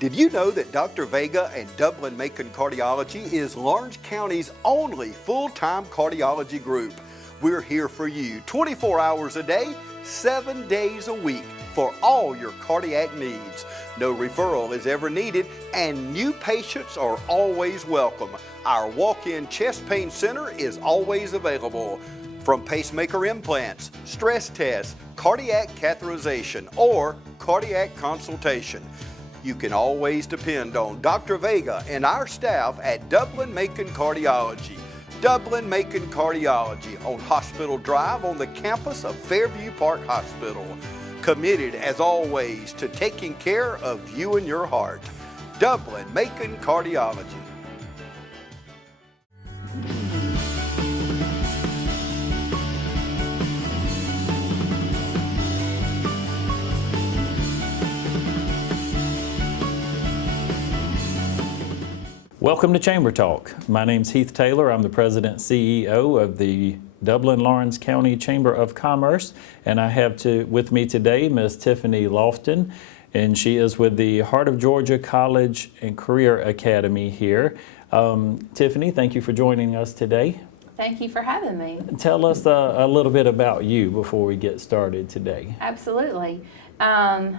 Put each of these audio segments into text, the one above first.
Did you know that Dr. Vega and Dublin-Macon Cardiology is Lawrence County's only full-time cardiology group? We're here for you 24 hours a day, 7 days a week for all your cardiac needs. No referral is ever needed and new patients are always welcome. Our walk-in chest pain center is always available. From pacemaker implants, stress tests, cardiac catheterization, or cardiac consultation, you can always depend on Dr. Vega and our staff at Dublin-Macon Cardiology. Dublin-Macon Cardiology on Hospital Drive on the campus of Fairview Park Hospital. Committed as always to taking care of you and your heart. Dublin-Macon Cardiology. Welcome to Chamber Talk. My name's Heath Taylor. I'm the President and CEO of the Dublin-Lawrence County Chamber of Commerce, and I have with me today Ms. Tiffany Lofton, and she is with the Heart of Georgia College and Career Academy here. Tiffany, thank you for joining us today. Thank you for having me. Tell us a little bit about you before we get started today. Absolutely. I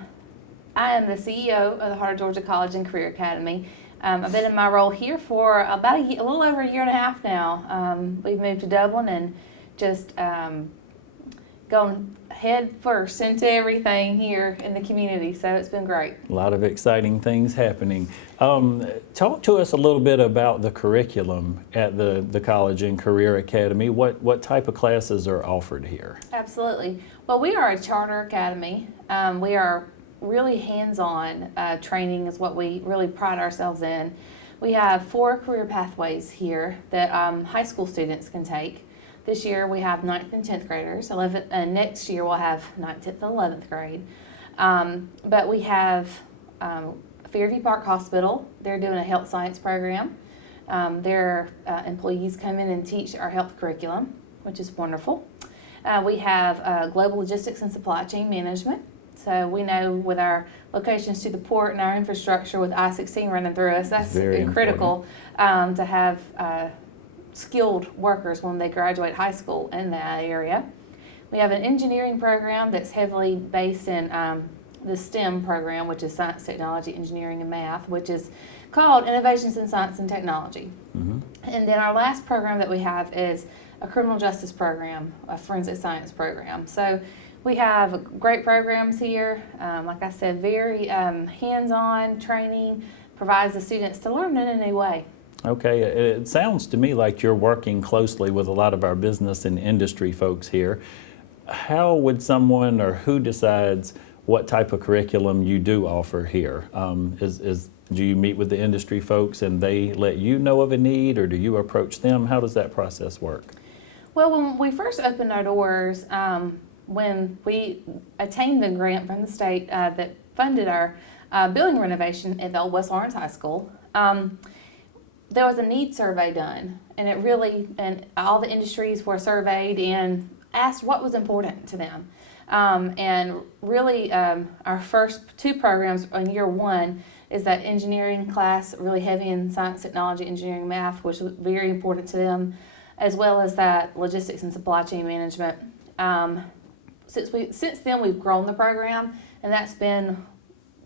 am the CEO of the Heart of Georgia College and Career Academy. I've been in my role here for about a little over a year and a half now. We've moved to Dublin and just gone head first into everything here in the community, so it's been great. A lot of exciting things happening. Talk to us a little bit about the curriculum at the College and Career Academy. What type of classes are offered here? Absolutely. Well, we are a charter academy. We are really hands-on training is what we really pride ourselves in. We have 4 career pathways here that high school students can take. This year we have 9th and 10th graders, 11th, and next year we'll have 9th, 10th, and 11th grade. But we have Fairview Park Hospital. They're doing a health science program. Their employees come in and teach our health curriculum, which is wonderful. We have global logistics and supply chain management. So we know with our locations to the port and our infrastructure with I-16 running through us, that's critical to have skilled workers when they graduate high school in that area. We have an engineering program that's heavily based in the STEM program, which is science, technology, engineering, and math, which is called Innovations in Science and Technology. Mm-hmm. And then our last program that we have is a criminal justice program, a forensic science program. So we have great programs here. Like I said, very hands-on training, provides the students to learn in a new way. Okay, it sounds to me like you're working closely with a lot of our business and industry folks here. How would someone, or who decides what type of curriculum you do offer here? Do you meet with the industry folks and they let you know of a need, or do you approach them? How does that process work? Well, when we first opened our doors, when we attained the grant from the state that funded our building renovation at the old West Lawrence High School, there was a need survey done, and all the industries were surveyed and asked what was important to them. And really, our first 2 programs in year 1 is that engineering class, really heavy in science, technology, engineering, math, which was very important to them, as well as that logistics and supply chain management. Since then, we've grown the program, and that's been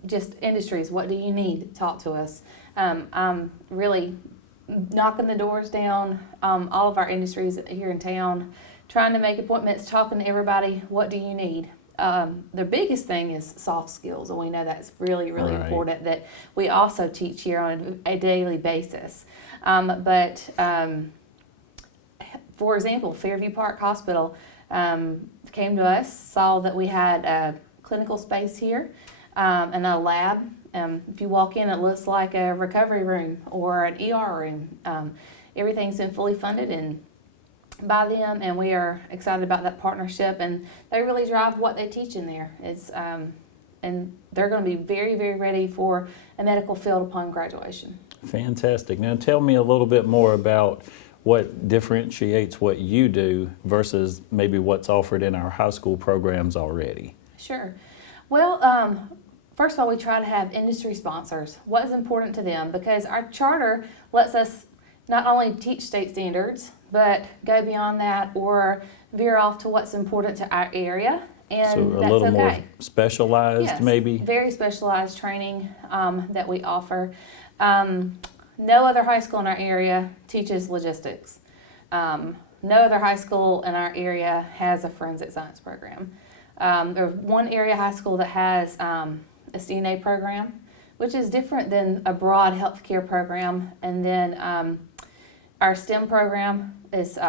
just industries. What do you need? Talk to us. I'm really knocking the doors down, all of our industries here in town, trying to make appointments, talking to everybody. What do you need? The biggest thing is soft skills, and we know that's really important that we also teach here on a daily basis. For example, Fairview Park Hospital came to us, saw that we had a clinical space here and a lab. If you walk in, it looks like a recovery room or an ER room. Everything's been fully funded by them, and we are excited about that partnership, and they really drive what they teach in there. And they're going to be very, very ready for a medical field upon graduation. Fantastic. Now tell me a little bit more about what differentiates what you do versus maybe what's offered in our high school programs already. Sure. Well, first of all, we try to have industry sponsors. What is important to them? Because our charter lets us not only teach state standards, but go beyond that or veer off to what's important to our area. And So a that's little okay. more specialized, Yes, maybe? very specialized training that we offer. No other high school in our area teaches logistics. No other high school in our area has a forensic science program. There's one area high school that has a CNA program, which is different than a broad healthcare program. And then our STEM program is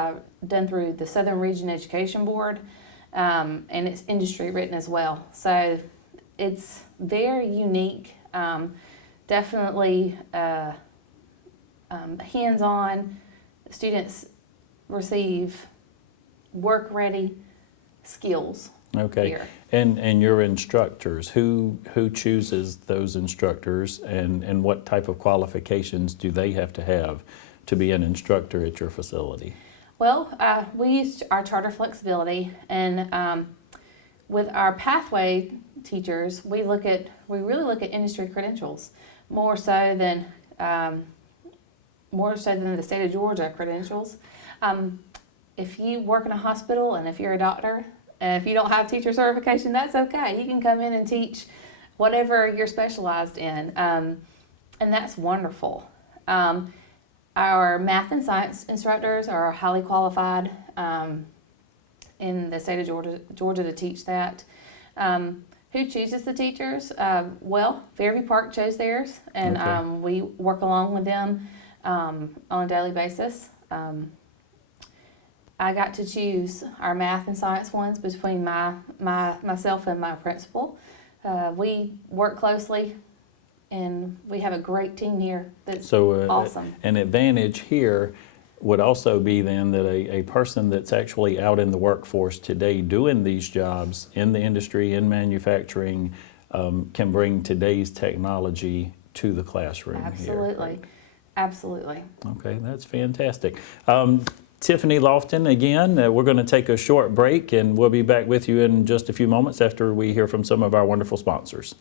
done through the Southern Region Education Board, and it's industry written as well. So it's very unique, definitely hands-on. Students receive work-ready skills. Okay. Here. And your instructors, who chooses those instructors, and what type of qualifications do they have to be an instructor at your facility? Well, we use our charter flexibility, and with our pathway teachers, we really look at industry credentials more so than the state of Georgia credentials. If you work in a hospital and if you're a doctor, and if you don't have teacher certification, that's okay. You can come in and teach whatever you're specialized in, and that's wonderful. Our math and science instructors are highly qualified in the state of Georgia to teach that. Who chooses the teachers? Well, Fairview Park chose theirs, and Okay. we work along with them on a daily basis. I got to choose our math and science ones between myself and my principal. We work closely, and we have a great team here that's So awesome. an advantage here would also be then that a person that's actually out in the workforce today doing these jobs in the industry, in manufacturing, can bring today's technology to the classroom here. Absolutely. Absolutely. Okay, that's fantastic. Tiffany Lofton, again, we're going to take a short break, and we'll be back with you in just a few moments after we hear from some of our wonderful sponsors.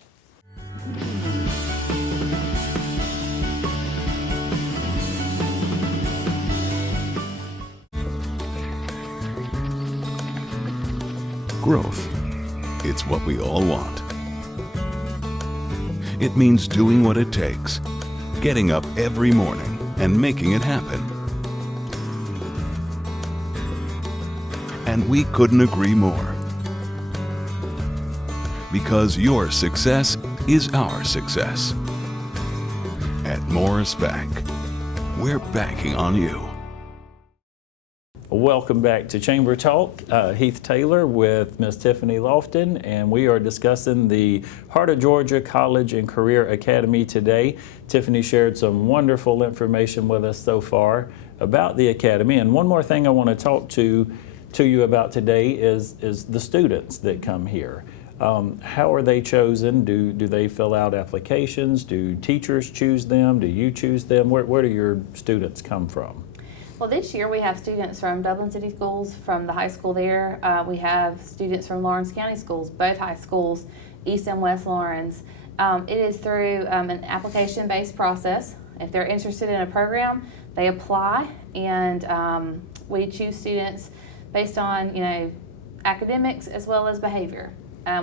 Growth. It's what we all want. It means doing what it takes, getting up every morning and making it happen. And we couldn't agree more. Because your success is our success. At Morris Bank, we're banking on you. Welcome back to Chamber Talk. Heath Taylor with Miss Tiffany Lofton, and we are discussing the Heart of Georgia College and Career Academy today. Tiffany shared some wonderful information with us so far about the Academy, and one more thing I want to talk to you about today is the students that come here. How are they chosen? Do they fill out applications? Do teachers choose them? Do you choose them? Where do your students come from? Well, this year we have students from Dublin City Schools, from the high school there. We have students from Lawrence County Schools, both high schools, East and West Lawrence. It is through an application-based process. If they're interested in a program, they apply, and we choose students based on, academics as well as behavior.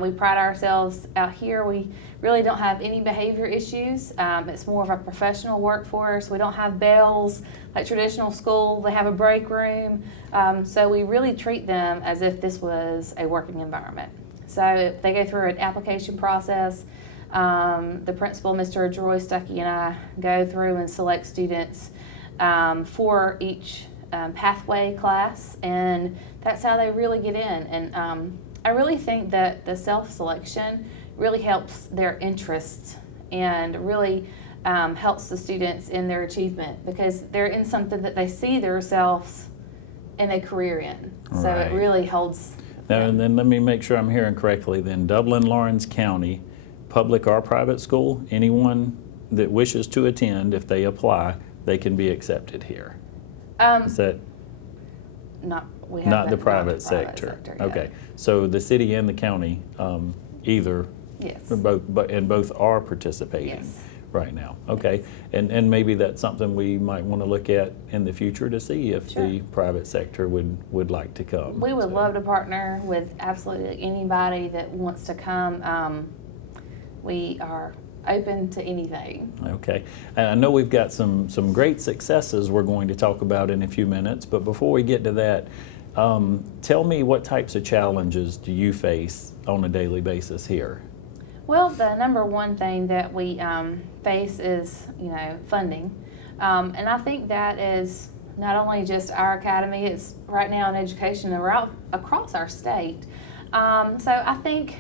We pride ourselves out here. We really don't have any behavior issues. It's more of a professional workforce. We don't have bells like traditional school. They have a break room. So we really treat them as if this was a working environment. So they go through an application process. The principal, Mr. Joy Stuckey, and I go through and select students for each pathway class, and that's how they really get in. And I really think that the self-selection really helps their interests and really helps the students in their achievement, because they're in something that they see themselves in a career in. So Right. it really holds. Now, and then let me make sure I'm hearing correctly. Then Dublin Lawrence County, public or private school, anyone that wishes to attend, if they apply, they can be accepted here. Is that We have not the that- private sector? yeah. Okay, so the city and the county either Yes. And both are participating Yes. right now. Okay. And maybe that's something we might want to look at in the future to see if Sure. the private sector would like to come. We would So, love to partner with absolutely anybody that wants to come. We are open to anything. Okay. And I know we've got some great successes we're going to talk about in a few minutes, but before we get to that, tell me, what types of challenges do you face on a daily basis here? Well, the number one thing that we face is, funding. And I think that is not only just our academy, it's right now in education across our state. So I think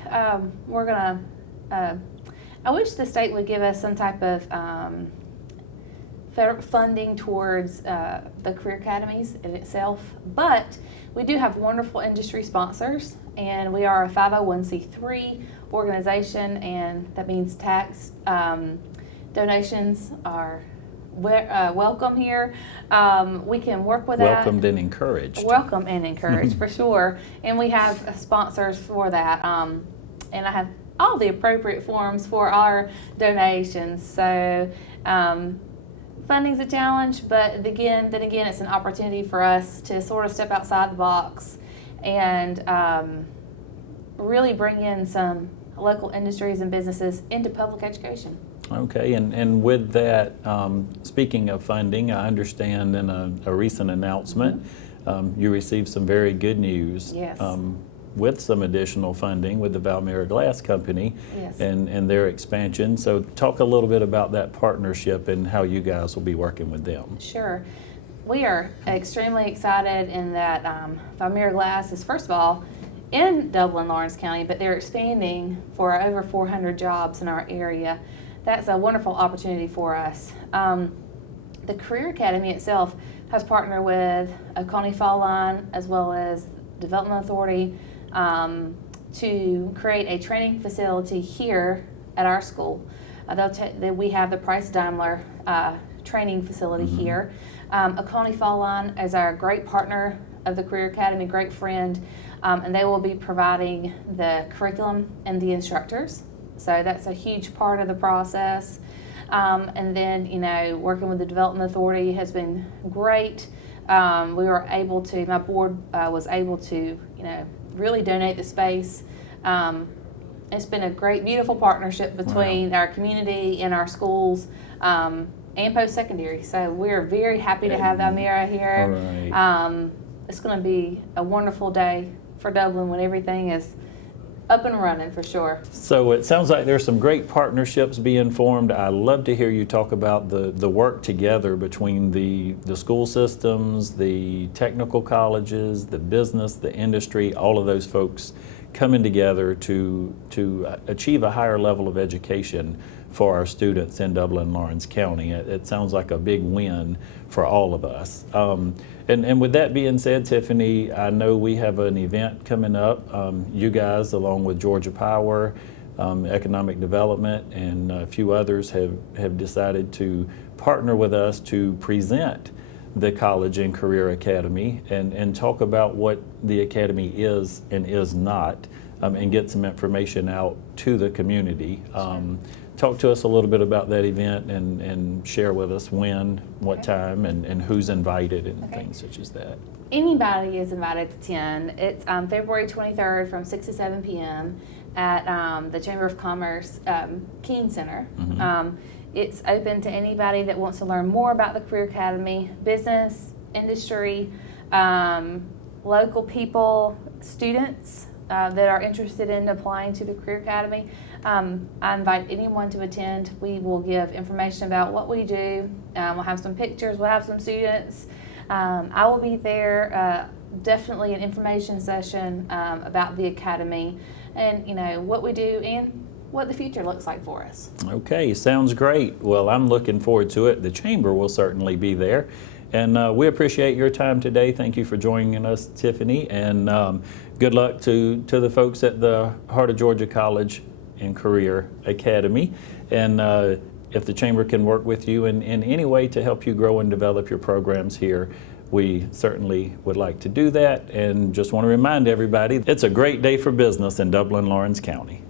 we're going to, I wish the state would give us some type of federal funding towards the career academies in itself, but we do have wonderful industry sponsors, and we are a 501c3 organization, and that means tax donations are welcome here. We can work with that. Welcomed and encouraged. Welcome and encouraged, for sure. And we have sponsors for that. And I have all the appropriate forms for our donations. So funding's a challenge, but then again, it's an opportunity for us to sort of step outside the box and really bring in some local industries and businesses into public education. Okay, and with that, speaking of funding, I understand in a recent announcement, you received some very good news. Yes. With some additional funding with the Valmera Glass Company. Yes. and their expansion. So talk a little bit about that partnership and how you guys will be working with them. Sure. We are extremely excited in that Valmera Glass is, first of all, in Dublin, Lawrence County, but they're expanding for over 400 jobs in our area. That's a wonderful opportunity for us. The Career Academy itself has partnered with Oconee Fall Line as well as Development Authority to create a training facility here at our school. We have the Price Daimler training facility here. Oconee Fall Line is our great partner of the Career Academy, great friend, and they will be providing the curriculum and the instructors. So that's a huge part of the process. And then, working with the Development Authority has been great. We were able to, my board was able to, really donate the space. It's been a great, beautiful partnership between our community and our schools and post-secondary. So we're very happy to have Valmera here. Right. It's going to be a wonderful day for Dublin when everything is up and running, for sure. So it sounds like there's some great partnerships being formed. I love to hear you talk about the work together between the school systems, the technical colleges, the business, the industry, all of those folks coming together to achieve a higher level of education for our students in Dublin and Lawrence County. It sounds like a big win for all of us. And with that being said, Tiffany, I know we have an event coming up. You guys, along with Georgia Power, Economic Development, and a few others have decided to partner with us to present the College and Career Academy and talk about what the Academy is and is not, and get some information out to the community. Talk to us a little bit about that event and share with us when, what time, and who's invited and things such as that. Anybody is invited to attend. It's February 23rd from 6 to 7 p.m. at the Chamber of Commerce Keene Center. It's open to anybody that wants to learn more about the Career Academy, business, industry, local people, students that are interested in applying to the Career Academy. I invite anyone to attend. We will give information about what we do. We'll have some pictures. We'll have some students. I will be there. Definitely an information session about the Academy and what we do and what the future looks like for us. Okay, sounds great. Well, I'm looking forward to it. The Chamber will certainly be there. And we appreciate your time today. Thank you for joining us, Tiffany. And good luck to the folks at the Heart of Georgia College and Career Academy. And if the Chamber can work with you in any way to help you grow and develop your programs here, we certainly would like to do that. And just want to remind everybody, it's a great day for business in Dublin, Lawrence County.